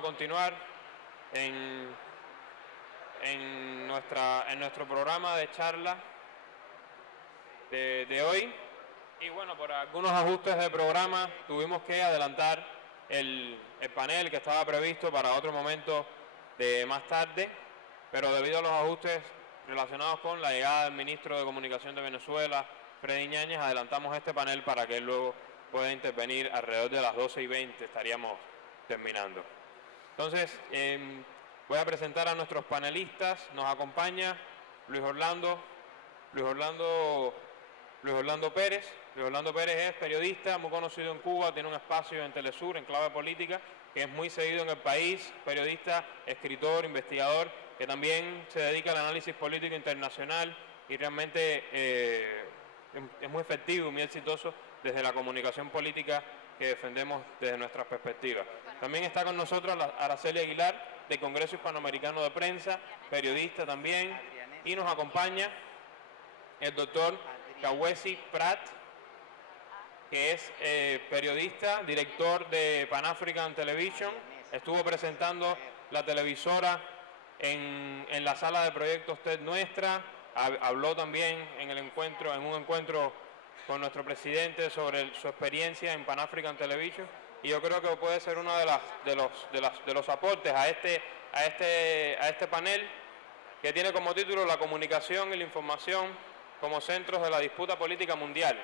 a continuar en nuestro programa de charla de hoy. Y bueno, por algunos ajustes de programa tuvimos que adelantar el panel que estaba previsto para otro momento de más tarde, pero debido a los ajustes relacionados con la llegada del ministro de Comunicación de Venezuela, Freddy Ñáñez, adelantamos este panel para que él luego pueda intervenir alrededor de las 12:20, estaríamos terminando. Entonces, voy a presentar a nuestros panelistas. Nos acompaña Luis Orlando Pérez. Luis Orlando Pérez es periodista, muy conocido en Cuba, tiene un espacio en Telesur, en Clave Política, que es muy seguido en el país, periodista, escritor, investigador, que también se dedica al análisis político internacional y realmente es muy efectivo y muy exitoso desde la comunicación política que defendemos desde nuestras perspectivas. También está con nosotros Araceli Aguilar, del Congreso Hispanoamericano de Prensa, periodista también, y nos acompaña el doctor Kawesi Prat, que es periodista, director de Pan African Television, estuvo presentando la televisora en la sala de proyectos TED Nuestra, habló también en un encuentro con nuestro presidente sobre su experiencia en Pan African Television, y yo creo que puede ser uno de los aportes a este panel, que tiene como título La comunicación y la información como centros de la disputa política mundial.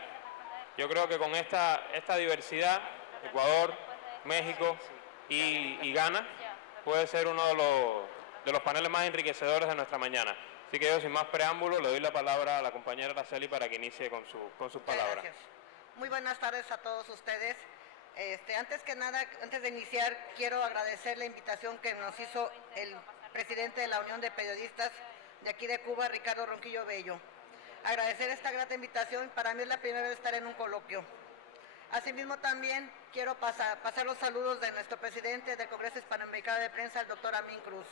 Yo creo que con esta diversidad, Ecuador, México y Ghana, puede ser uno de los paneles más enriquecedores de nuestra mañana. Así que yo, sin más preámbulo, le doy la palabra a la compañera Araceli para que inicie con sus palabras. Gracias. Muy buenas tardes a todos ustedes. Antes que nada, antes de iniciar, quiero agradecer la invitación que nos hizo el presidente de la Unión de Periodistas de aquí de Cuba, Ricardo Ronquillo Bello. Agradecer esta grata invitación, para mí es la primera vez estar en un coloquio. Asimismo también quiero pasar los saludos de nuestro presidente del Congreso Hispanoamericano de Prensa, el doctor Amin Cruz.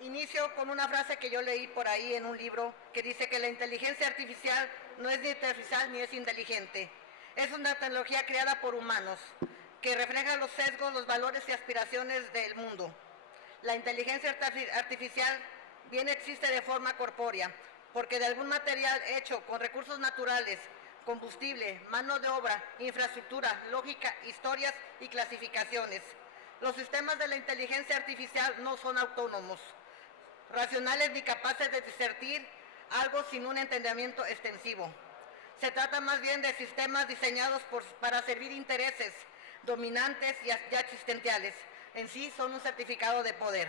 Inicio con una frase que yo leí por ahí en un libro que dice que la inteligencia artificial no es ni artificial ni es inteligente. Es una tecnología creada por humanos que refleja los sesgos, los valores y aspiraciones del mundo. La inteligencia artificial bien existe de forma corpórea, porque de algún material hecho con recursos naturales, combustible, mano de obra, infraestructura, lógica, historias y clasificaciones. Los sistemas de la inteligencia artificial no son autónomos, racionales ni capaces de discernir algo sin un entendimiento extensivo. Se trata más bien de sistemas diseñados para servir intereses dominantes y ya existenciales. En sí son un certificado de poder.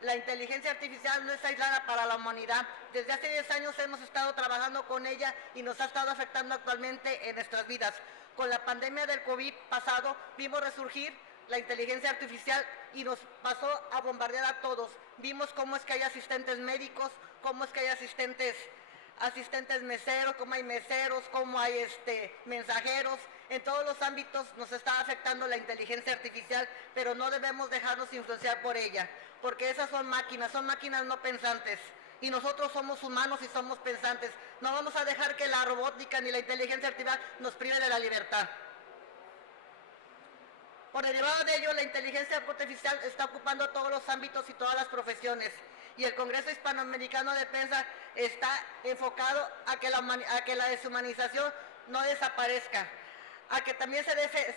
La inteligencia artificial no es aislada para la humanidad. Desde hace 10 años hemos estado trabajando con ella y nos ha estado afectando actualmente en nuestras vidas. Con la pandemia del COVID pasado vimos resurgir la inteligencia artificial y nos pasó a bombardear a todos. Vimos cómo es que hay asistentes médicos, cómo es que hay asistentes meseros, cómo hay meseros, cómo hay mensajeros. En todos los ámbitos nos está afectando la inteligencia artificial, pero no debemos dejarnos influenciar por ella, porque esas son máquinas no pensantes. Y nosotros somos humanos y somos pensantes. No vamos a dejar que la robótica ni la inteligencia artificial nos prive de la libertad. Por derivado de ello, la inteligencia artificial está ocupando todos los ámbitos y todas las profesiones. Y el Congreso Hispanoamericano de Prensa está enfocado a que la deshumanización no desaparezca, a que también se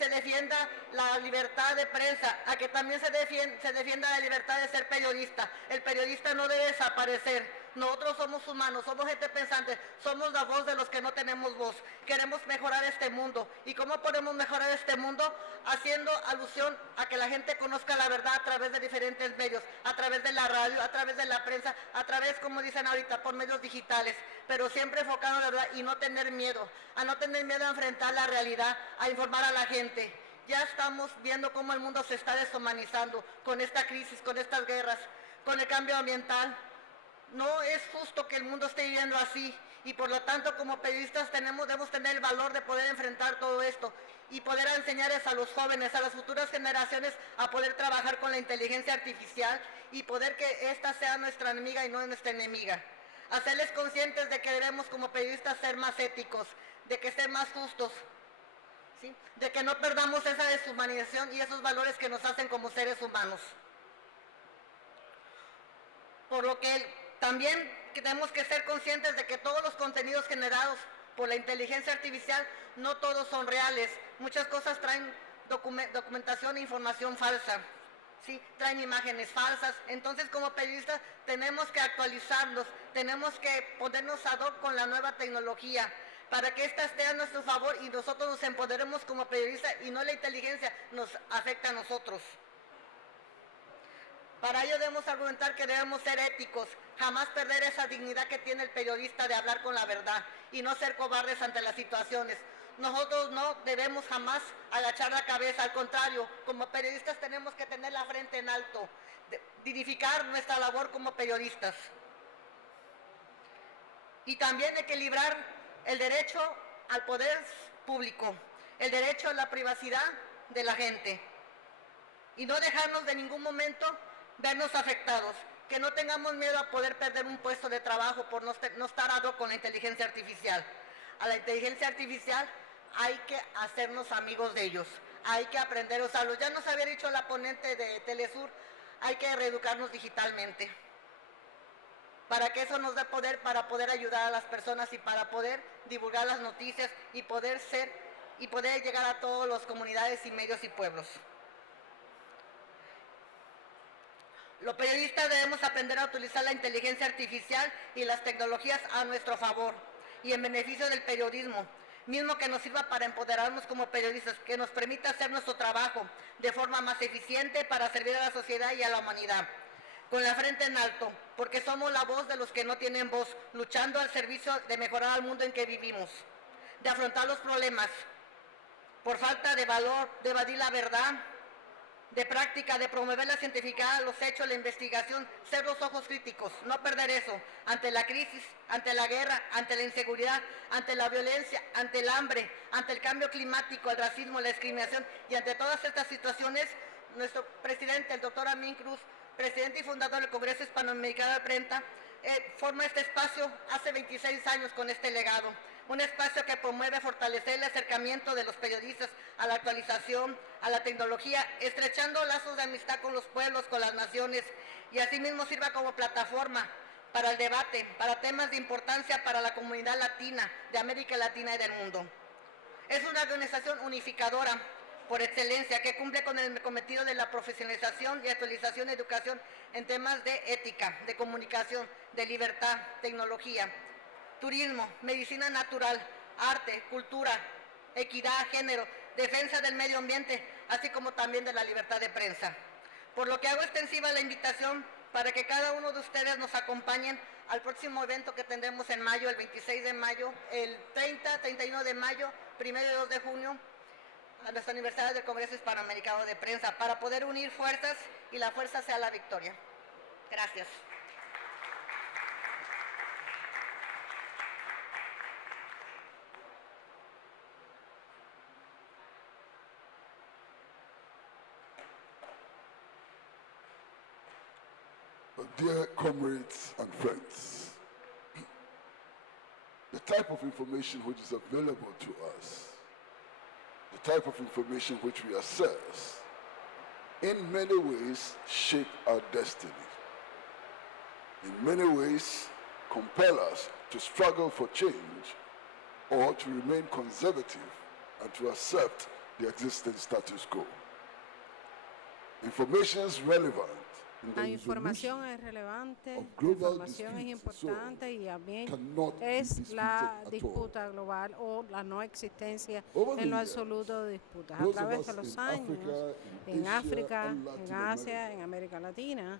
defienda la libertad de prensa, a que también se defienda la libertad de ser periodista. El periodista no debe desaparecer. Nosotros somos humanos, somos gente pensante, somos la voz de los que no tenemos voz. Queremos mejorar este mundo. ¿Y cómo podemos mejorar este mundo? Haciendo alusión a que la gente conozca la verdad a través de diferentes medios, a través de la radio, a través de la prensa, a través, como dicen ahorita, por medios digitales, pero siempre enfocado en la verdad y no tener miedo, a enfrentar la realidad, a informar a la gente. Ya estamos viendo cómo el mundo se está deshumanizando con esta crisis, con estas guerras, con el cambio ambiental. No es justo que el mundo esté viviendo así, y por lo tanto como periodistas debemos tener el valor de poder enfrentar todo esto y poder enseñarles a los jóvenes, a las futuras generaciones, a poder trabajar con la inteligencia artificial y poder que esta sea nuestra enemiga y no nuestra enemiga. Hacerles conscientes de que debemos como periodistas ser más éticos, de que ser más justos, ¿sí? De que no perdamos esa deshumanización y esos valores que nos hacen como seres humanos. Por lo que también tenemos que ser conscientes de que todos los contenidos generados por la inteligencia artificial no todos son reales. Muchas cosas traen documentación e información falsa, ¿sí? Traen imágenes falsas. Entonces, como periodistas tenemos que actualizarnos, tenemos que ponernos ad hoc con la nueva tecnología para que ésta esté a nuestro favor y nosotros nos empoderemos como periodistas y no la inteligencia nos afecta a nosotros. Para ello debemos argumentar que debemos ser éticos, jamás perder esa dignidad que tiene el periodista de hablar con la verdad y no ser cobardes ante las situaciones. Nosotros no debemos jamás agachar la cabeza, al contrario, como periodistas tenemos que tener la frente en alto, dignificar nuestra labor como periodistas. Y también equilibrar el derecho al poder público, el derecho a la privacidad de la gente y no dejarnos de ningún momento vernos afectados, que no tengamos miedo a poder perder un puesto de trabajo por no estar ad hoc con la inteligencia artificial. A la inteligencia artificial hay que hacernos amigos de ellos, hay que aprender a usarlos. Ya nos había dicho la ponente de Telesur, hay que reeducarnos digitalmente, para que eso nos dé poder, para poder ayudar a las personas y para poder divulgar las noticias y poder llegar a todas las comunidades y medios y pueblos. Los periodistas debemos aprender a utilizar la inteligencia artificial y las tecnologías a nuestro favor y en beneficio del periodismo, mismo que nos sirva para empoderarnos como periodistas, que nos permita hacer nuestro trabajo de forma más eficiente para servir a la sociedad y a la humanidad. Con la frente en alto, porque somos la voz de los que no tienen voz, luchando al servicio de mejorar el mundo en que vivimos, de afrontar los problemas por falta de valor, de evadir la verdad, de práctica, de promover la cientificidad, los hechos, la investigación, ser los ojos críticos, no perder eso, ante la crisis, ante la guerra, ante la inseguridad, ante la violencia, ante el hambre, ante el cambio climático, el racismo, la discriminación y ante todas estas situaciones, nuestro presidente, el doctor Amin Cruz, presidente y fundador del Congreso Hispanoamericano de Prensa, forma este espacio hace 26 años con este legado. Un espacio que promueve fortalecer el acercamiento de los periodistas a la actualización, a la tecnología, estrechando lazos de amistad con los pueblos, con las naciones, y asimismo sirva como plataforma para el debate, para temas de importancia para la comunidad latina, de América Latina y del mundo. Es una organización unificadora por excelencia, que cumple con el cometido de la profesionalización y actualización de educación en temas de ética, de comunicación, de libertad, tecnología, turismo, medicina natural, arte, cultura, equidad, género, defensa del medio ambiente, así como también de la libertad de prensa. Por lo que hago extensiva la invitación para que cada uno de ustedes nos acompañen al próximo evento que tendremos en mayo, el 26 de mayo, el 30, 31 de mayo, 1 y 2 de junio, a nuestro aniversario del Congreso Hispanoamericano de Prensa, para poder unir fuerzas y la fuerza sea la victoria. Gracias. Dear comrades and friends, the type of information which is available to us, the type of information which we assess, in many ways shape our destiny. In many ways compel us to struggle for change or to remain conservative and to accept the existing status quo. Information is relevant. La información es relevante, la información es importante y también es la disputa global o la no existencia en lo absoluto de disputas. A través de los años, en África, en Asia, en América Latina,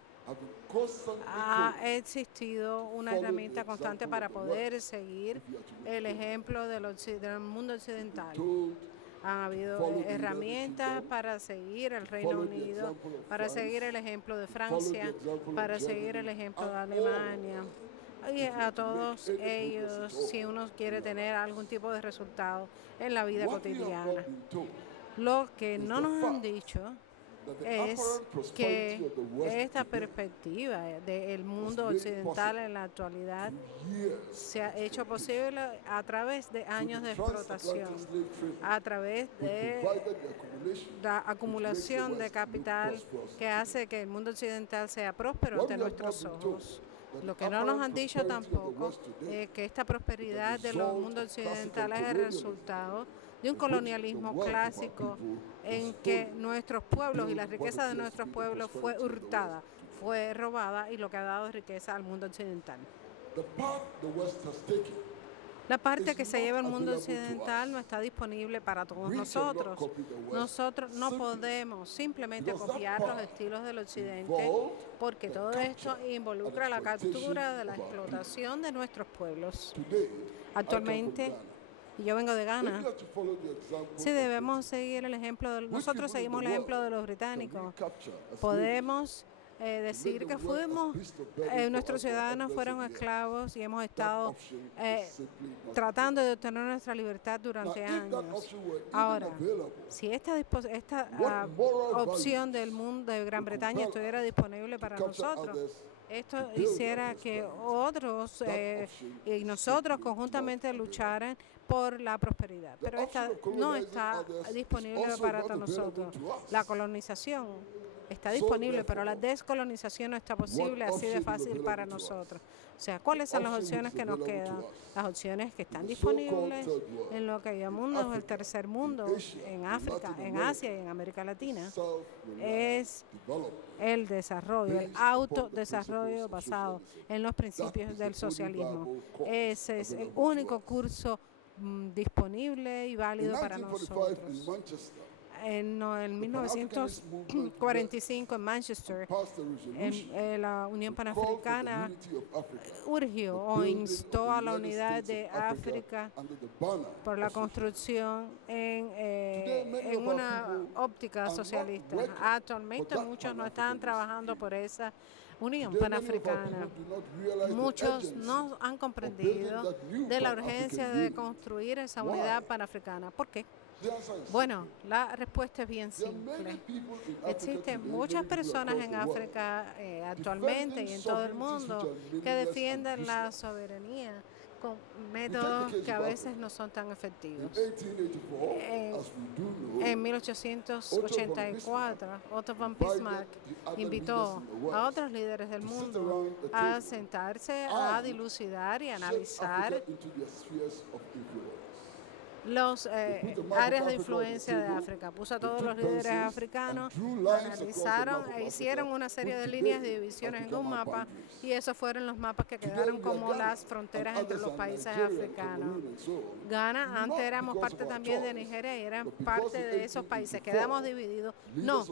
ha existido una herramienta constante para poder seguir el ejemplo del mundo occidental. Han habido herramientas para seguir el Reino Unido, para seguir el ejemplo de Francia, para seguir el ejemplo de Alemania. Y a todos ellos, si uno quiere tener algún tipo de resultado en la vida cotidiana. Lo que no nos han dicho es que esta perspectiva del mundo occidental en la actualidad se ha hecho posible a través de años de explotación, a través de la acumulación de capital que hace que el mundo occidental sea próspero ante nuestros ojos. Lo que no nos han dicho tampoco es que esta prosperidad del mundo occidental es el resultado de un colonialismo clásico en que nuestros pueblos y la riqueza de nuestros pueblos fue hurtada, fue robada y lo que ha dado riqueza al mundo occidental. La parte que se lleva el mundo occidental no está disponible para todos nosotros. Nosotros no podemos simplemente copiar los estilos del occidente porque todo esto involucra la captura de la explotación de nuestros pueblos. Actualmente, y yo vengo de Ghana, si debemos seguir el ejemplo, nosotros seguimos el ejemplo de los británicos, podemos decir que nuestros ciudadanos fueron esclavos y hemos estado tratando de obtener nuestra libertad durante años. Ahora, si esta opción del mundo de Gran Bretaña estuviera disponible para nosotros, esto hiciera que otros y nosotros conjuntamente lucharan por la prosperidad. Pero esta no está disponible para todos nosotros. La colonización está disponible, pero la descolonización no está posible así de fácil para nosotros. O sea, ¿cuáles son las opciones que nos quedan? Las opciones que están disponibles en lo que llamamos el tercer mundo, en África, en Asia y en América Latina, es el desarrollo, el autodesarrollo basado en los principios del socialismo. Ese es el único curso disponible y válido para nosotros. En 1945 en Manchester, la Unión Panafricana urgió o instó a la unidad de África por la construcción en una óptica socialista. Actualmente muchos no están trabajando por esa Unión Panafricana. Muchos no han comprendido de la urgencia de construir esa unidad panafricana. ¿Por qué? Bueno, la respuesta es bien simple. Existen muchas personas en África actualmente y en todo el mundo que defienden la soberanía con métodos que a veces no son tan efectivos. En 1884, Otto von Bismarck invitó a otros líderes del mundo a sentarse a dilucidar y analizar los áreas de influencia de África. Puso a todos los líderes africanos, analizaron e hicieron una serie de líneas de divisiones en un mapa y esos fueron los mapas que quedaron como las fronteras entre los países africanos. Ghana, antes éramos parte también de Nigeria y eran parte de esos países. Quedamos divididos, no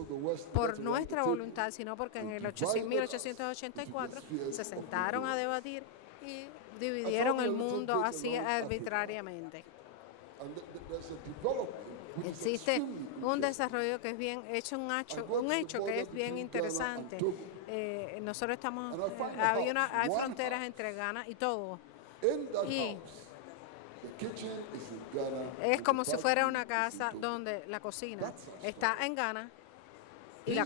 por nuestra voluntad, sino porque en el 1884 se sentaron a debatir y dividieron el mundo así arbitrariamente. Existe un desarrollo que es bien hecho, un hecho que es bien interesante. Nosotros estamos, hay fronteras entre Ghana y Togo. Y es como si fuera una casa donde la cocina está en Ghana y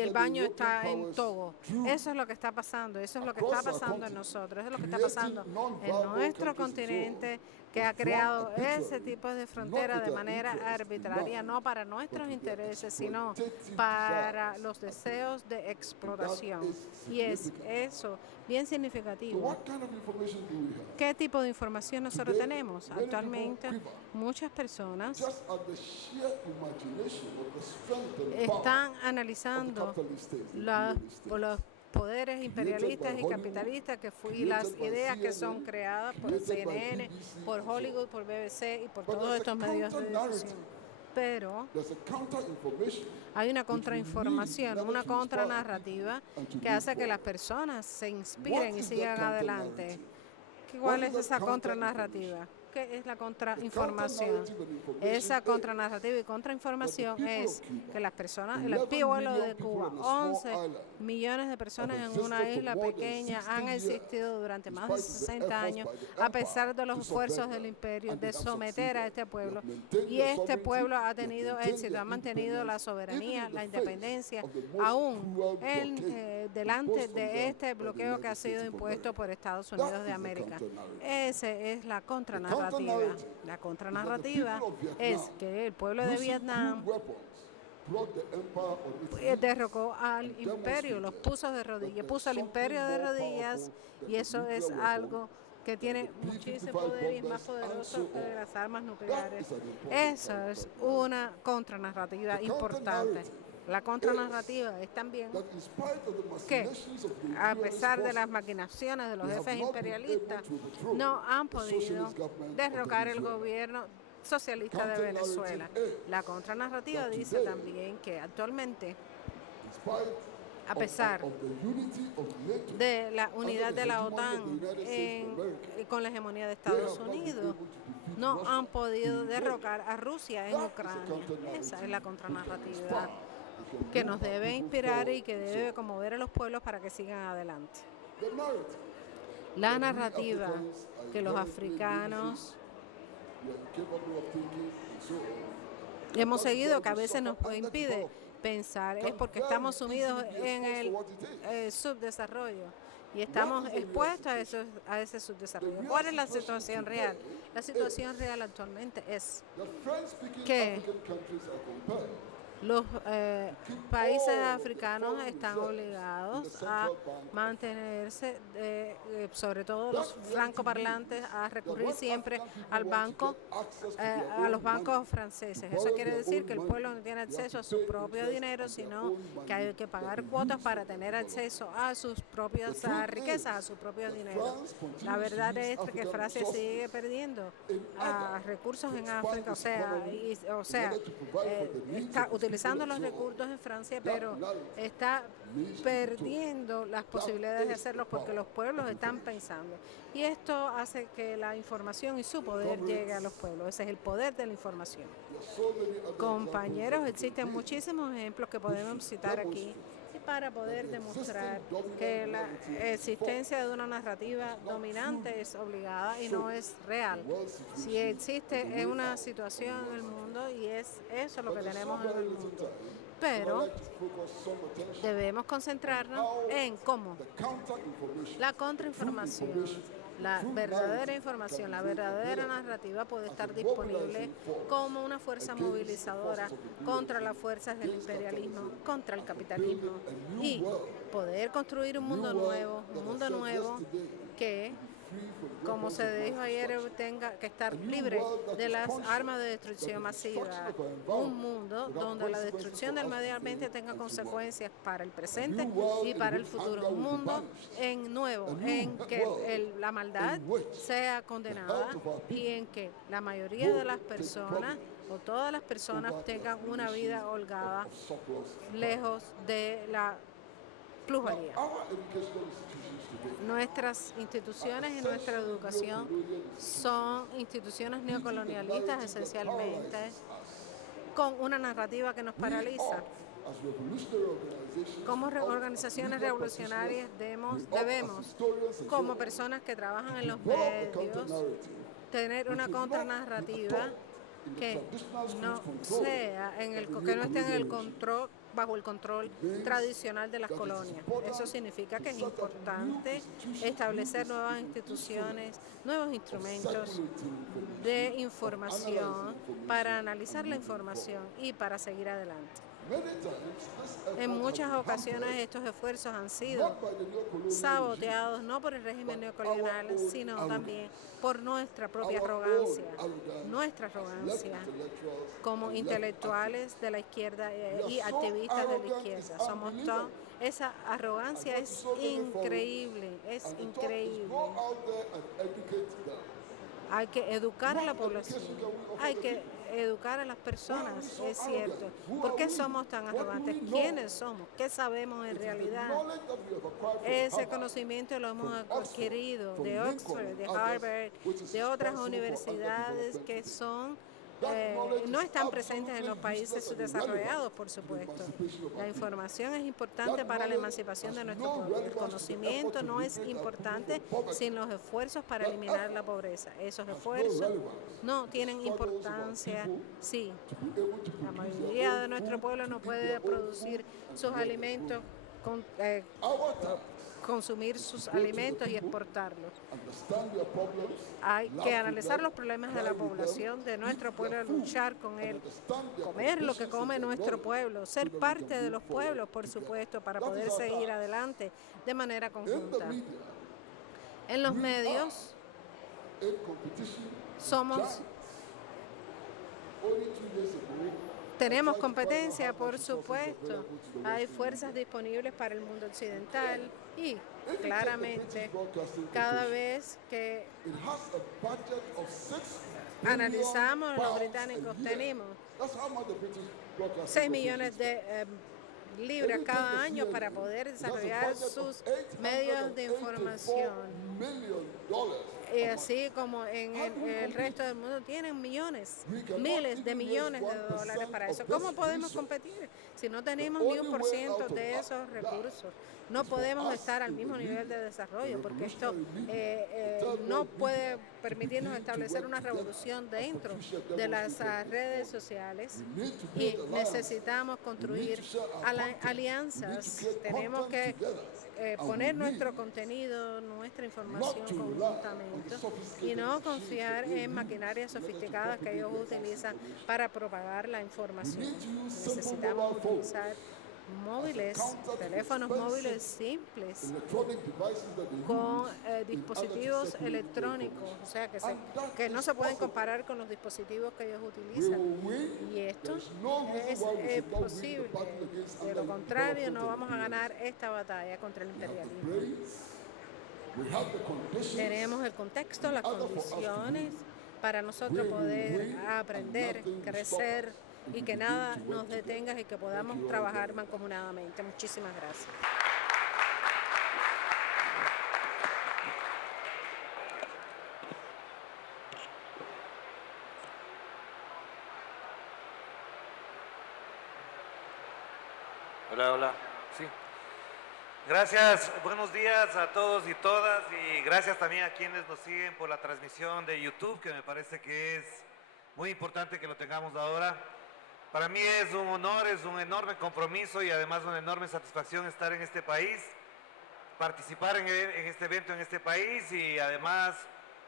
el baño está en Togo. Eso es lo que está pasando, eso es lo que está pasando en nosotros, eso es lo que está pasando en nuestro continente, que ha creado ese tipo de frontera de manera arbitraria, no para nuestros intereses, sino para los deseos de explotación. Y es eso bien significativo. ¿Qué tipo de información nosotros tenemos? Actualmente, muchas personas están analizando los poderes imperialistas y capitalistas y las ideas que son creadas por CNN, por Hollywood, por BBC y por todos estos medios de difusión. Pero hay una contrainformación, una contranarrativa que hace que las personas se inspiren y sigan adelante. ¿Cuál es esa contranarrativa? que es la contrainformación. Esa contranarrativa y contrainformación es que las personas, el pueblo de Cuba, 11 millones de personas en una isla pequeña han existido durante más de 60 años a pesar de los esfuerzos del imperio de someter a este pueblo. Y este pueblo ha tenido éxito, ha mantenido la soberanía, la independencia, aún delante de este bloqueo que ha sido impuesto por Estados Unidos de América. Esa es la contranarrativa. La contranarrativa es que el pueblo de Vietnam derrocó al imperio, los puso de rodillas, puso al imperio de rodillas, y eso es algo que tiene muchísimo poder y es más poderoso que las armas nucleares. Eso es una contranarrativa importante. La contranarrativa es también que, a pesar de las maquinaciones de los jefes imperialistas, no han podido derrocar el gobierno socialista de Venezuela. La contranarrativa dice también que actualmente, a pesar de la unidad de la OTAN con la hegemonía de Estados Unidos, no han podido derrocar a Rusia en Ucrania. Esa es la contranarrativa que nos debe inspirar y que debe conmover a los pueblos para que sigan adelante. La narrativa que los africanos hemos seguido, que a veces nos impide pensar, es porque estamos sumidos en el subdesarrollo y estamos expuestos a ese subdesarrollo. ¿Cuál es la situación real? La situación real actualmente es que los países africanos están obligados a mantenerse, sobre todo los francoparlantes, a recurrir siempre al banco, a los bancos franceses. Eso quiere decir que el pueblo no tiene acceso a su propio dinero, sino que hay que pagar cuotas para tener acceso a sus propias riquezas, a su propio dinero. La verdad es que Francia sigue perdiendo recursos en África, está utilizando los recursos en Francia, pero está perdiendo las posibilidades de hacerlo porque los pueblos están pensando. Y esto hace que la información y su poder llegue a los pueblos. Ese es el poder de la información. Compañeros, existen muchísimos ejemplos que podemos citar aquí para poder demostrar que la existencia de una narrativa dominante es obligada y no es real. Si existe una situación en el mundo, y es eso lo que tenemos en el mundo. Pero debemos concentrarnos en cómo la contrainformación, la verdadera información, la verdadera narrativa puede estar disponible como una fuerza movilizadora contra las fuerzas del imperialismo, contra el capitalismo, y poder construir un mundo nuevo que, como se dijo ayer, tenga que estar libre de las armas de destrucción masiva. Un mundo donde la destrucción del medio ambiente tenga consecuencias para el presente y para el futuro. Un mundo nuevo en que la maldad sea condenada y en que la mayoría de las personas o todas las personas tengan una vida holgada, lejos de la plusvalía. Nuestras instituciones y nuestra educación son instituciones neocolonialistas esencialmente, con una narrativa que nos paraliza. Como organizaciones revolucionarias debemos, como personas que trabajan en los medios, tener una contranarrativa que no sea que no esté en el control, bajo el control tradicional de las colonias. Eso significa que es importante establecer nuevas instituciones, nuevos instrumentos de información para analizar la información y para seguir adelante. En muchas ocasiones estos esfuerzos han sido saboteados no por el régimen neocolonial, sino también por nuestra propia arrogancia, como intelectuales de la izquierda y activistas de la izquierda. Esa arrogancia es increíble, Hay que educar a la población, hay que educar a las personas, es cierto. ¿Por qué somos tan arrogantes? ¿Quiénes somos? ¿Qué sabemos en realidad? Ese conocimiento lo hemos adquirido de Oxford, de Harvard, de otras universidades que son no están presentes en los países subdesarrollados, por supuesto. La información es importante para la emancipación de nuestro pueblo. El conocimiento no es importante sin los esfuerzos para eliminar la pobreza. Esos esfuerzos no tienen importancia, sí. La mayoría de nuestro pueblo no puede producir sus alimentos, consumir sus alimentos y exportarlos. Hay que analizar los problemas de la población, de nuestro pueblo, luchar con él, comer lo que come nuestro pueblo, ser parte de los pueblos, por supuesto, para poder seguir adelante de manera conjunta. En los medios tenemos competencia, por supuesto. Hay fuerzas disponibles para el mundo occidental y claramente cada vez que analizamos, los británicos tenemos 6 millones de libras cada año para poder desarrollar sus medios de información. Y así como en el resto del mundo tienen millones, miles de millones de dólares para eso. ¿Cómo podemos competir si no tenemos ni 1% de esos recursos? No podemos estar al mismo nivel de desarrollo porque esto no puede permitirnos establecer una revolución dentro de las redes sociales y necesitamos construir alianzas. Tenemos que poner nuestro contenido, nuestra información conjuntamente y no confiar en maquinarias sofisticadas que ellos utilizan para propagar la información. Necesitamos utilizar móviles, teléfonos móviles simples, con dispositivos electrónicos, o sea que no se pueden comparar con los dispositivos que ellos utilizan. Y esto es posible. De lo contrario, no vamos a ganar esta batalla contra el imperialismo. Tenemos el contexto, las condiciones para nosotros poder aprender, crecer y que nada nos detenga y que podamos trabajar mancomunadamente. Muchísimas gracias. Hola. Sí. Gracias, buenos días a todos y todas y gracias también a quienes nos siguen por la transmisión de YouTube, que me parece que es muy importante que lo tengamos ahora. Para mí es un honor, es un enorme compromiso y además una enorme satisfacción estar en este país, participar en este evento en este país y además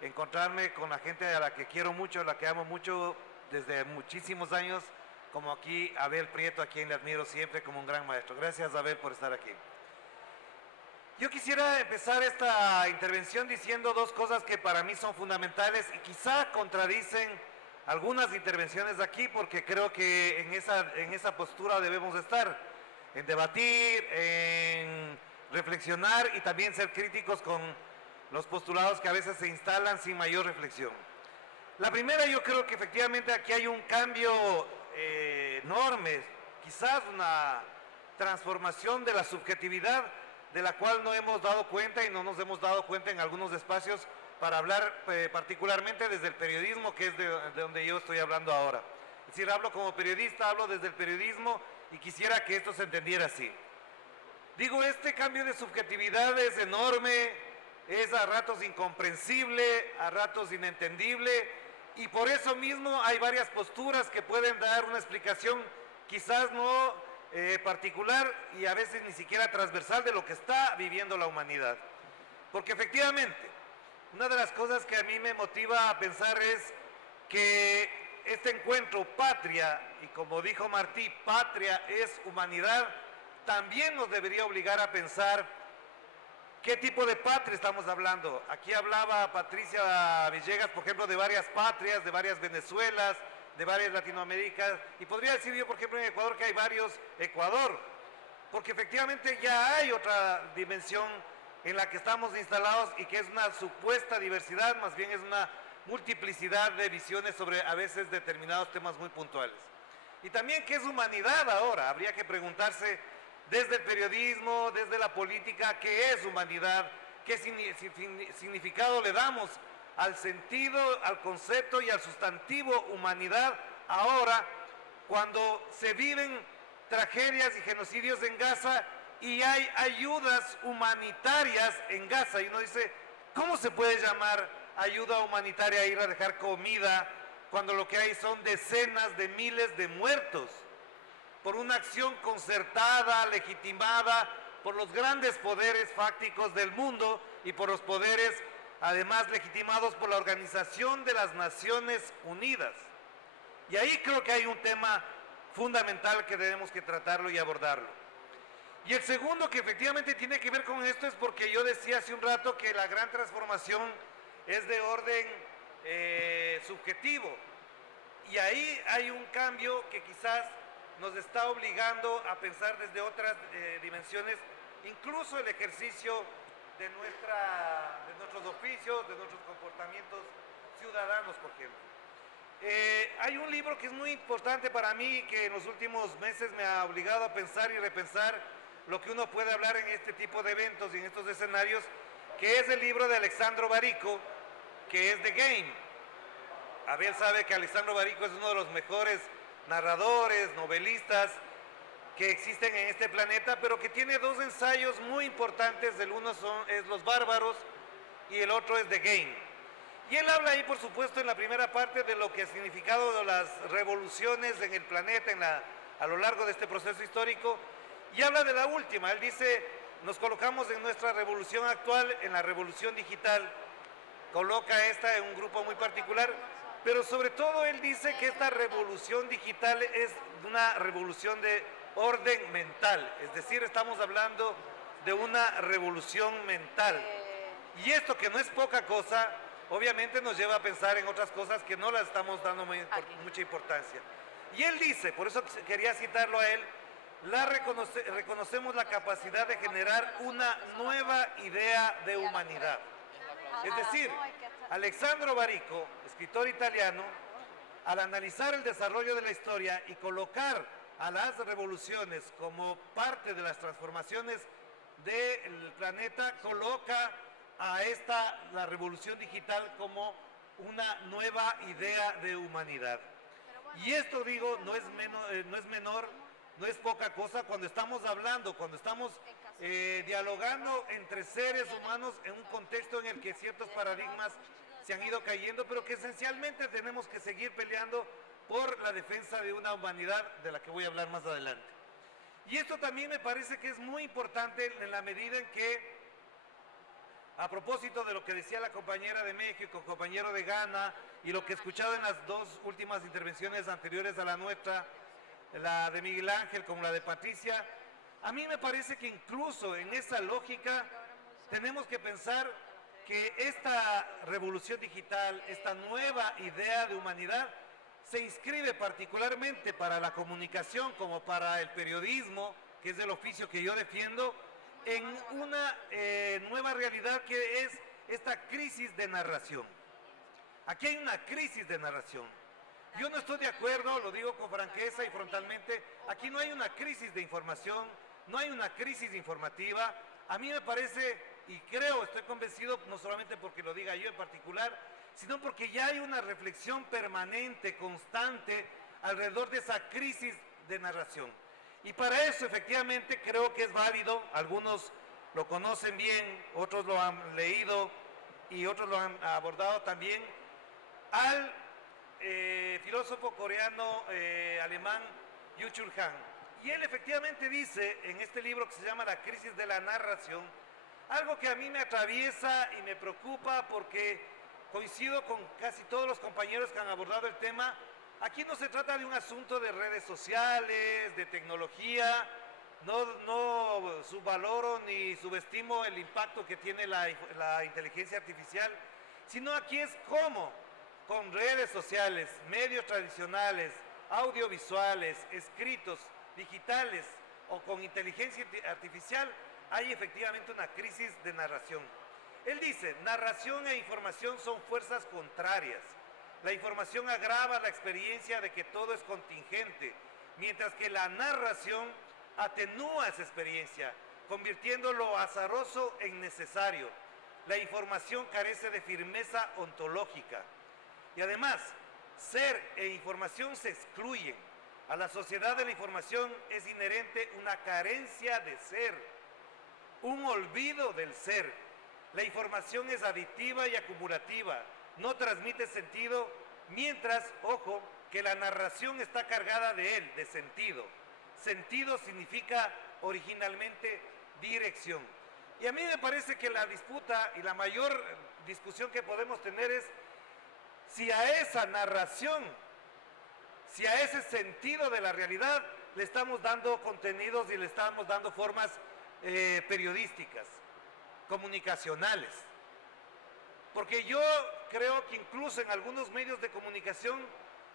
encontrarme con la gente a la que quiero mucho, a la que amo mucho desde muchísimos años, como aquí Abel Prieto, a quien le admiro siempre como un gran maestro. Gracias, Abel, por estar aquí. Yo quisiera empezar esta intervención diciendo dos cosas que para mí son fundamentales y quizá contradicen algunas intervenciones de aquí, porque creo que en esa postura debemos estar, en debatir, en reflexionar y también ser críticos con los postulados que a veces se instalan sin mayor reflexión. La primera, yo creo que efectivamente aquí hay un cambio enorme, quizás una transformación de la subjetividad de la cual no hemos dado cuenta y no nos hemos dado cuenta en algunos espacios para hablar particularmente desde el periodismo, que es de donde yo estoy hablando ahora. Es decir, hablo como periodista, hablo desde el periodismo y quisiera que esto se entendiera así. Digo, este cambio de subjetividad es enorme, es a ratos incomprensible, a ratos inentendible y por eso mismo hay varias posturas que pueden dar una explicación quizás no particular y a veces ni siquiera transversal de lo que está viviendo la humanidad. Porque efectivamente, una de las cosas que a mí me motiva a pensar es que este encuentro patria, y como dijo Martí, patria es humanidad, también nos debería obligar a pensar qué tipo de patria estamos hablando. Aquí hablaba Patricia Villegas, por ejemplo, de varias patrias, de varias Venezuelas, de varias Latinoaméricas, y podría decir yo, por ejemplo, en Ecuador que hay varios Ecuador, porque efectivamente ya hay otra dimensión en la que estamos instalados y que es una supuesta diversidad, más bien es una multiplicidad de visiones sobre a veces determinados temas muy puntuales. Y también, ¿qué es humanidad ahora? Habría que preguntarse desde el periodismo, desde la política, ¿qué es humanidad? ¿Qué significado le damos al sentido, al concepto y al sustantivo humanidad ahora, cuando se viven tragedias y genocidios en Gaza y hay ayudas humanitarias en Gaza? Y uno dice, ¿cómo se puede llamar ayuda humanitaria ir a dejar comida cuando lo que hay son decenas de miles de muertos por una acción concertada, legitimada por los grandes poderes fácticos del mundo y por los poderes además legitimados por la Organización de las Naciones Unidas? Y ahí creo que hay un tema fundamental que debemos que tratarlo y abordarlo. Y el segundo, que efectivamente tiene que ver con esto, es porque yo decía hace un rato que la gran transformación es de orden subjetivo. Y ahí hay un cambio que quizás nos está obligando a pensar desde otras dimensiones, incluso el ejercicio de nuestros oficios, de nuestros comportamientos ciudadanos, por ejemplo. Hay un libro que es muy importante para mí, que en los últimos meses me ha obligado a pensar y repensar lo que uno puede hablar en este tipo de eventos y en estos escenarios, que es el libro de Alexandro Barico, que es The Game. Abel sabe que Alexandro Barico es uno de los mejores narradores, novelistas que existen en este planeta, pero que tiene dos ensayos muy importantes. El uno es Los Bárbaros y el otro es The Game. Y él habla ahí, por supuesto, en la primera parte de lo que ha significado las revoluciones en el planeta a lo largo de este proceso histórico, y habla de la última. Él dice, nos colocamos en nuestra revolución actual, en la revolución digital, coloca esta en un grupo muy particular, pero sobre todo él dice que esta revolución digital es una revolución de orden mental, es decir, estamos hablando de una revolución mental. Y esto, que no es poca cosa, obviamente nos lleva a pensar en otras cosas que no las estamos dando mucha importancia. Y él dice, por eso quería citarlo a él, reconocemos la capacidad de generar una nueva idea de humanidad. Es decir, Alexandro Barico, escritor italiano, al analizar el desarrollo de la historia y colocar a las revoluciones como parte de las transformaciones del planeta, coloca a la revolución digital como una nueva idea de humanidad. Y esto, digo, no es menor, no es poca cosa cuando estamos hablando, cuando estamos dialogando entre seres humanos en un contexto en el que ciertos paradigmas se han ido cayendo, pero que esencialmente tenemos que seguir peleando por la defensa de una humanidad de la que voy a hablar más adelante. Y esto también me parece que es muy importante en la medida en que, a propósito de lo que decía la compañera de México, compañero de Ghana, y lo que he escuchado en las dos últimas intervenciones anteriores a la nuestra, la de Miguel Ángel como la de Patricia, a mí me parece que incluso en esa lógica tenemos que pensar que esta revolución digital, esta nueva idea de humanidad, se inscribe particularmente para la comunicación como para el periodismo, que es el oficio que yo defiendo, en una nueva realidad que es esta crisis de narración. Aquí hay una crisis de narración. Yo no estoy de acuerdo, lo digo con franqueza y frontalmente, aquí no hay una crisis de información, no hay una crisis informativa. A mí me parece, y creo, estoy convencido, no solamente porque lo diga yo en particular, sino porque ya hay una reflexión permanente, constante, alrededor de esa crisis de narración. Y para eso, efectivamente, creo que es válido, algunos lo conocen bien, otros lo han leído y otros lo han abordado también, al filósofo coreano alemán Byung-Chul Han. Y él efectivamente dice en este libro que se llama La crisis de la narración, algo que a mí me atraviesa y me preocupa porque coincido con casi todos los compañeros que han abordado el tema. Aquí no se trata de un asunto de redes sociales, de tecnología, no subvaloro ni subestimo el impacto que tiene la inteligencia artificial, sino aquí es cómo con redes sociales, medios tradicionales, audiovisuales, escritos, digitales o con inteligencia artificial hay efectivamente una crisis de narración. Él dice, narración e información son fuerzas contrarias. La información agrava la experiencia de que todo es contingente, mientras que la narración atenúa esa experiencia, convirtiendo lo azaroso en necesario. La información carece de firmeza ontológica. Y además, ser e información se excluyen. A la sociedad de la información es inherente una carencia de ser, un olvido del ser. La información es aditiva y acumulativa, no transmite sentido, mientras, ojo, que la narración está cargada de él, de sentido. Sentido significa originalmente dirección. Y a mí me parece que la disputa y la mayor discusión que podemos tener es si a esa narración, si a ese sentido de la realidad le estamos dando contenidos y le estamos dando formas periodísticas, comunicacionales. Porque yo creo que incluso en algunos medios de comunicación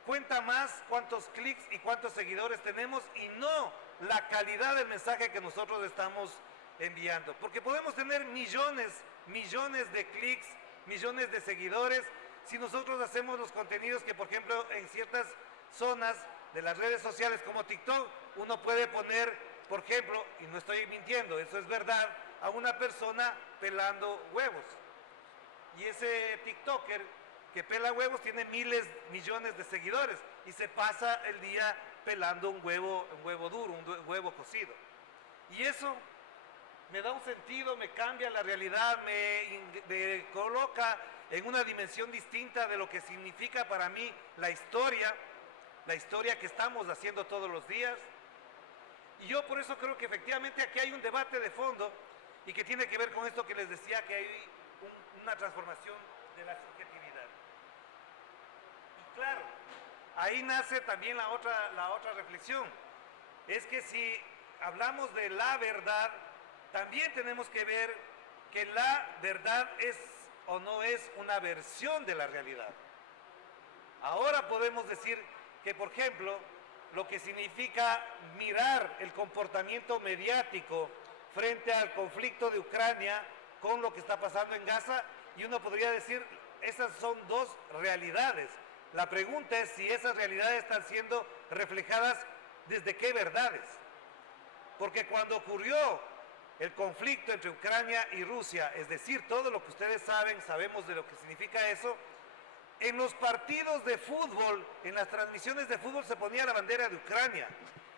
cuenta más cuántos clics y cuántos seguidores tenemos y no la calidad del mensaje que nosotros estamos enviando. Porque podemos tener millones de clics, millones de seguidores, si nosotros hacemos los contenidos que, por ejemplo, en ciertas zonas de las redes sociales como TikTok, uno puede poner, por ejemplo, y no estoy mintiendo, eso es verdad, a una persona pelando huevos. Y ese TikToker que pela huevos tiene millones de seguidores y se pasa el día pelando un huevo duro, un huevo cocido. Y eso me da un sentido, me cambia la realidad, me coloca en una dimensión distinta de lo que significa para mí la historia que estamos haciendo todos los días. Y yo por eso creo que efectivamente aquí hay un debate de fondo y que tiene que ver con esto que les decía, que hay una transformación de la subjetividad. Y claro, ahí nace también la otra reflexión. Es que si hablamos de la verdad, también tenemos que ver que la verdad es o no es una versión de la realidad. Ahora podemos decir que, por ejemplo, lo que significa mirar el comportamiento mediático frente al conflicto de Ucrania con lo que está pasando en Gaza, y uno podría decir, esas son dos realidades. La pregunta es si esas realidades están siendo reflejadas desde qué verdades. Porque cuando ocurrió el conflicto entre Ucrania y Rusia, es decir, todo lo que ustedes sabemos de lo que significa eso, en los partidos de fútbol, en las transmisiones de fútbol se ponía la bandera de Ucrania.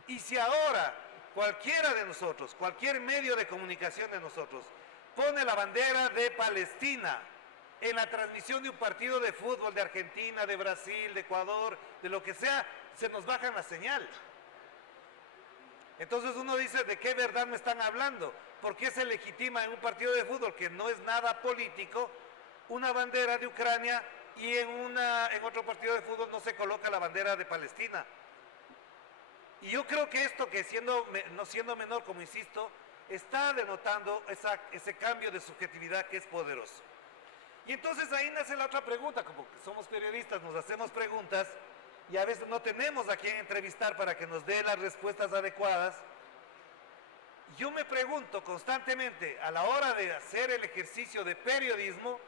Y si ahora cualquiera de nosotros, cualquier medio de comunicación de nosotros, pone la bandera de Palestina en la transmisión de un partido de fútbol de Argentina, de Brasil, de Ecuador, de lo que sea, se nos baja la señal. Entonces uno dice, ¿de qué verdad me están hablando? ¿Por qué se legitima en un partido de fútbol que no es nada político una bandera de Ucrania y en otro partido de fútbol no se coloca la bandera de Palestina? Y yo creo que esto, que no siendo menor, como insisto, está denotando ese cambio de subjetividad que es poderoso. Y entonces ahí nace la otra pregunta, como que somos periodistas, nos hacemos preguntas y a veces no tenemos a quien entrevistar para que nos dé las respuestas adecuadas. Yo me pregunto constantemente, a la hora de hacer el ejercicio de periodismo,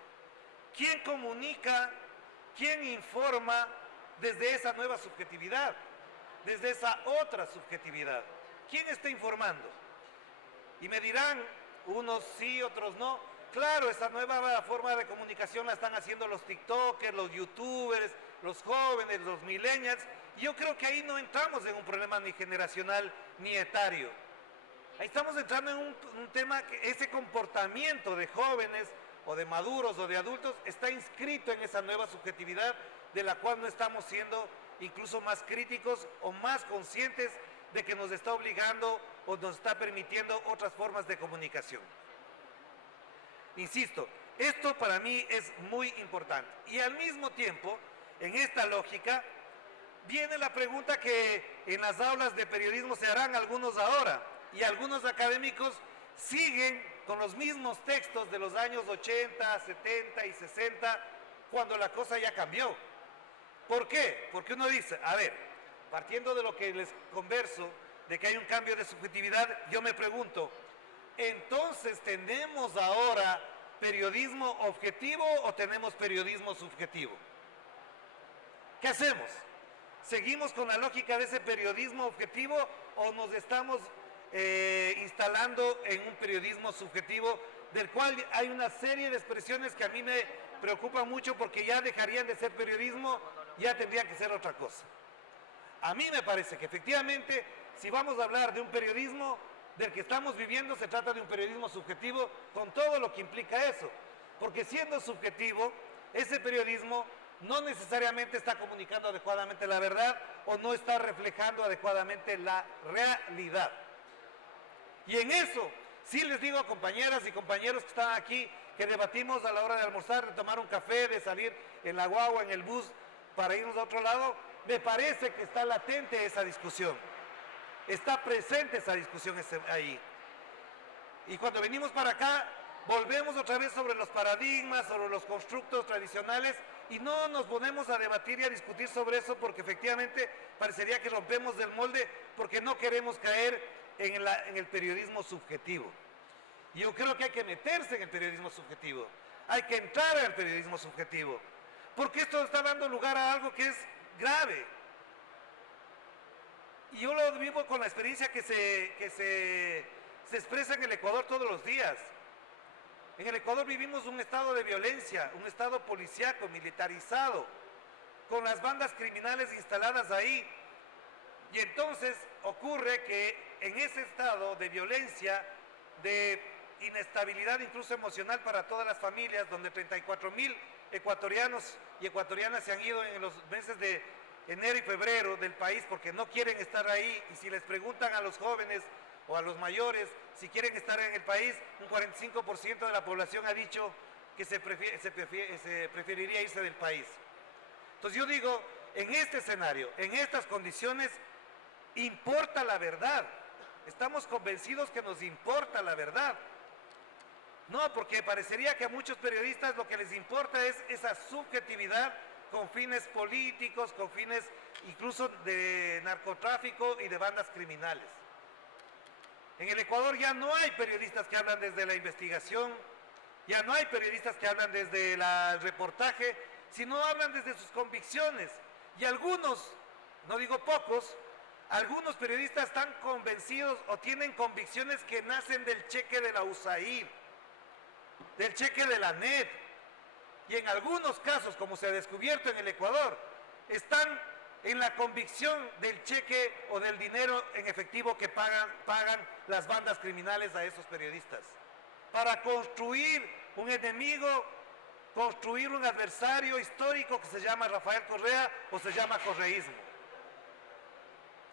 ¿quién comunica, quién informa desde esa nueva subjetividad, desde esa otra subjetividad? ¿Quién está informando? Y me dirán, unos sí, otros no. Claro, esa nueva forma de comunicación la están haciendo los TikTokers, los YouTubers, los jóvenes, los millennials. Y yo creo que ahí no entramos en un problema ni generacional ni etario. Ahí estamos entrando en un tema que ese comportamiento de jóvenes o de maduros o de adultos está inscrito en esa nueva subjetividad de la cual no estamos siendo incluso más críticos o más conscientes de que nos está obligando o nos está permitiendo otras formas de comunicación. Insisto, esto para mí es muy importante. Y al mismo tiempo, en esta lógica, viene la pregunta que en las aulas de periodismo se harán algunos ahora, y algunos académicos siguen con los mismos textos de los años 80, 70 y 60, cuando la cosa ya cambió. ¿Por qué? Porque uno dice, a ver, partiendo de lo que les converso, de que hay un cambio de subjetividad, yo me pregunto, entonces tenemos ahora periodismo objetivo o tenemos periodismo subjetivo? ¿Qué hacemos? ¿Seguimos con la lógica de ese periodismo objetivo o nos estamos instalando en un periodismo subjetivo del cual hay una serie de expresiones que a mí me preocupan mucho porque ya dejarían de ser periodismo, ya tendrían que ser otra cosa? A mí me parece que efectivamente, si vamos a hablar de un periodismo del que estamos viviendo, se trata de un periodismo subjetivo con todo lo que implica eso. Porque siendo subjetivo, ese periodismo no necesariamente está comunicando adecuadamente la verdad o no está reflejando adecuadamente la realidad. Y en eso, sí les digo a compañeras y compañeros que están aquí, que debatimos a la hora de almorzar, de tomar un café, de salir en la guagua, en el bus, para irnos a otro lado, me parece que está latente esa discusión. Está presente esa discusión ahí. Y cuando venimos para acá, volvemos otra vez sobre los paradigmas, sobre los constructos tradicionales, y no nos ponemos a debatir y a discutir sobre eso porque efectivamente parecería que rompemos del molde porque no queremos caer en el periodismo subjetivo. Y yo creo que hay que meterse en el periodismo subjetivo, hay que entrar en el periodismo subjetivo, porque esto está dando lugar a algo que es grave. Y yo lo vivo con la experiencia que se expresa en el Ecuador todos los días. En el Ecuador vivimos un estado de violencia, un estado policíaco, militarizado, con las bandas criminales instaladas ahí. Y entonces ocurre que en ese estado de violencia, de inestabilidad incluso emocional para todas las familias, donde 34,000 ecuatorianos y ecuatorianas se han ido en los meses de enero y febrero del país porque no quieren estar ahí, y si les preguntan a los jóvenes o a los mayores si quieren estar en el país, un 45% de la población ha dicho que se preferiría irse del país. Entonces yo digo, en este escenario, en estas condiciones, importa la verdad. Estamos convencidos que nos importa la verdad. No, porque parecería que a muchos periodistas lo que les importa es esa subjetividad con fines políticos, con fines incluso de narcotráfico y de bandas criminales. En el Ecuador ya no hay periodistas que hablan desde la investigación, ya no hay periodistas que hablan desde el reportaje, sino hablan desde sus convicciones. Y algunos, no digo pocos, algunos periodistas están convencidos o tienen convicciones que nacen del cheque de la USAID, del cheque de la NED, y en algunos casos, como se ha descubierto en el Ecuador, están en la convicción del cheque o del dinero en efectivo que pagan las bandas criminales a esos periodistas, para construir un enemigo, construir un adversario histórico que se llama Rafael Correa o se llama correísmo.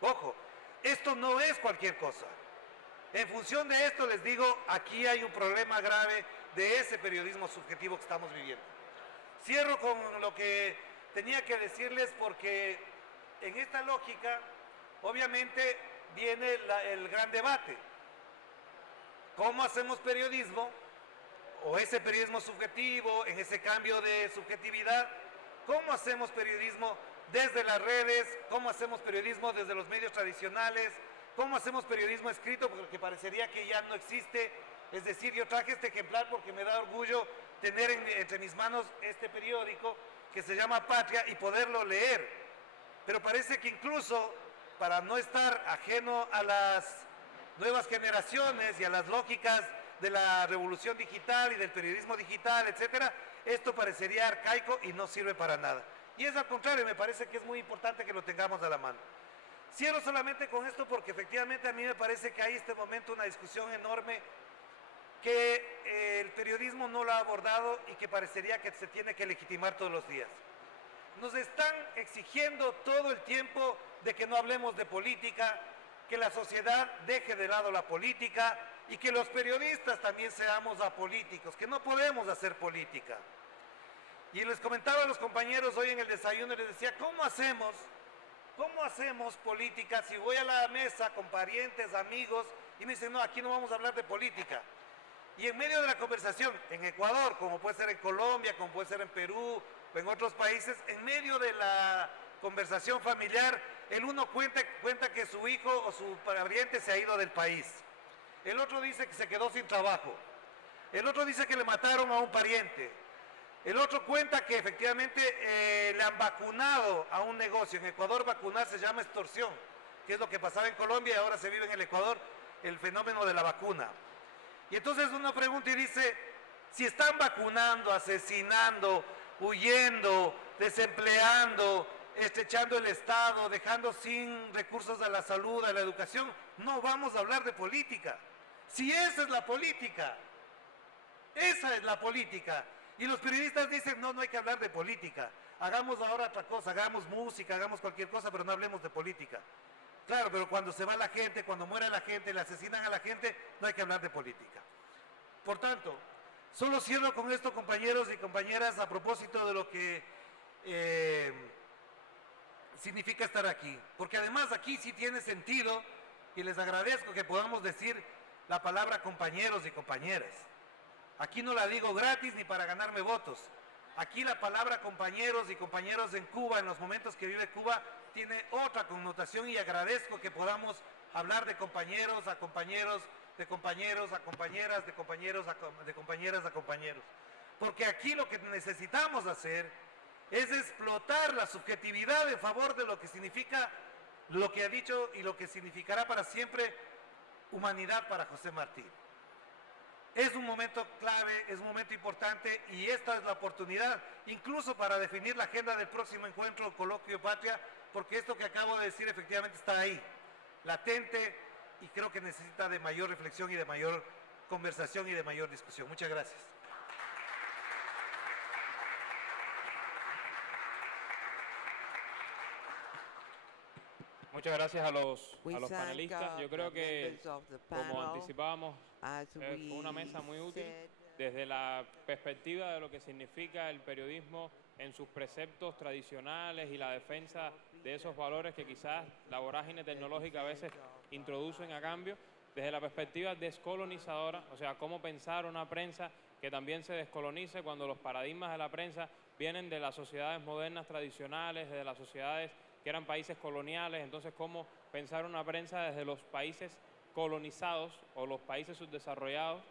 Ojo, esto no es cualquier cosa. En función de esto les digo, aquí hay un problema grave de ese periodismo subjetivo que estamos viviendo. Cierro con lo que tenía que decirles porque en esta lógica, obviamente, viene el gran debate. ¿Cómo hacemos periodismo? O ese periodismo subjetivo, en ese cambio de subjetividad, ¿cómo hacemos periodismo desde las redes? ¿Cómo hacemos periodismo desde los medios tradicionales? ¿Cómo hacemos periodismo escrito? Porque parecería que ya no existe. Es decir, yo traje este ejemplar porque me da orgullo tener entre mis manos este periódico que se llama Patria y poderlo leer. Pero parece que incluso, para no estar ajeno a las nuevas generaciones y a las lógicas de la revolución digital y del periodismo digital, etcétera, esto parecería arcaico y no sirve para nada. Y es al contrario, me parece que es muy importante que lo tengamos a la mano. Cierro solamente con esto porque efectivamente a mí me parece que hay en este momento una discusión enorme que el periodismo no lo ha abordado y que parecería que se tiene que legitimar todos los días. Nos están exigiendo todo el tiempo de que no hablemos de política, que la sociedad deje de lado la política y que los periodistas también seamos apolíticos, que no podemos hacer política. Y les comentaba a los compañeros hoy en el desayuno y les decía, ¿cómo hacemos política si voy a la mesa con parientes, amigos y me dicen, no, aquí no vamos a hablar de política? Y en medio de la conversación, en Ecuador, como puede ser en Colombia, como puede ser en Perú o en otros países, en medio de la conversación familiar, el uno cuenta que su hijo o su pariente se ha ido del país. El otro dice que se quedó sin trabajo. El otro dice que le mataron a un pariente. El otro cuenta que efectivamente le han vacunado a un negocio. En Ecuador vacunar se llama extorsión, que es lo que pasaba en Colombia y ahora se vive en el Ecuador el fenómeno de la vacuna. Y entonces uno pregunta y dice, si están vacunando, asesinando, huyendo, desempleando, estrechando el Estado, dejando sin recursos a la salud, a la educación, no vamos a hablar de política. Si esa es la política, esa es la política. Y los periodistas dicen, no, no hay que hablar de política. Hagamos ahora otra cosa, hagamos música, hagamos cualquier cosa, pero no hablemos de política. Claro, pero cuando se va la gente, cuando muere la gente, le asesinan a la gente, no hay que hablar de política. Por tanto, solo cierro con esto, compañeros y compañeras, a propósito de lo que significa estar aquí. Porque además aquí sí tiene sentido, y les agradezco que podamos decir la palabra compañeros y compañeras. Aquí no la digo gratis ni para ganarme votos. Aquí la palabra compañeros y compañeros en Cuba, en los momentos que vive Cuba, tiene otra connotación y agradezco que podamos hablar de compañeros a compañeros, de compañeros a compañeras, de compañeros de compañeras a compañeros. Porque aquí lo que necesitamos hacer es explotar la subjetividad en favor de lo que significa, lo que ha dicho y lo que significará para siempre humanidad para José Martí. Es un momento clave, es un momento importante y esta es la oportunidad incluso para definir la agenda del próximo encuentro, Coloquio Patria, porque esto que acabo de decir efectivamente está ahí, latente, y creo que necesita de mayor reflexión y de mayor conversación y de mayor discusión. Muchas gracias. Muchas gracias a los panelistas. Yo creo que, como anticipábamos, fue una mesa muy útil desde la perspectiva de lo que significa el periodismo en sus preceptos tradicionales y la defensa de esos valores que quizás la vorágine tecnológica a veces introducen a cambio, desde la perspectiva descolonizadora, o sea, cómo pensar una prensa que también se descolonice cuando los paradigmas de la prensa vienen de las sociedades modernas tradicionales, de las sociedades que eran países coloniales. Entonces, cómo pensar una prensa desde los países colonizados o los países subdesarrollados,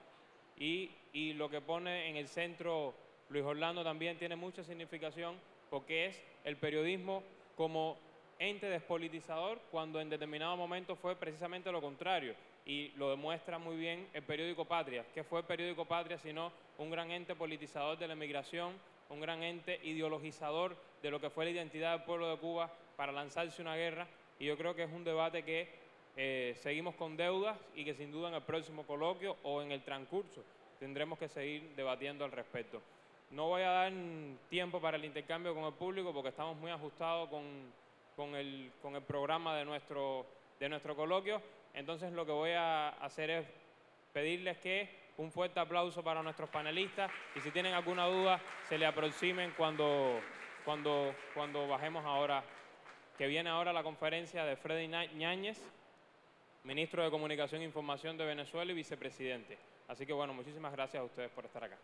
y lo que pone en el centro Luis Orlando también tiene mucha significación, porque es el periodismo como ente despolitizador, cuando en determinado momento fue precisamente lo contrario, y lo demuestra muy bien el periódico Patria. ¿Qué fue el periódico Patria sino un gran ente politizador de la emigración, un gran ente ideologizador de lo que fue la identidad del pueblo de Cuba para lanzarse una guerra? Y yo creo que es un debate que seguimos con deudas y que sin duda en el próximo coloquio o en el transcurso tendremos que seguir debatiendo al respecto. No voy a dar tiempo para el intercambio con el público porque estamos muy ajustados con el programa de nuestro coloquio. Entonces lo que voy a hacer es pedirles que un fuerte aplauso para nuestros panelistas y si tienen alguna duda se le aproximen cuando bajemos ahora, que viene ahora la conferencia de Freddy Ñáñez, ministro de Comunicación e Información de Venezuela y vicepresidente. Así que bueno, muchísimas gracias a ustedes por estar acá.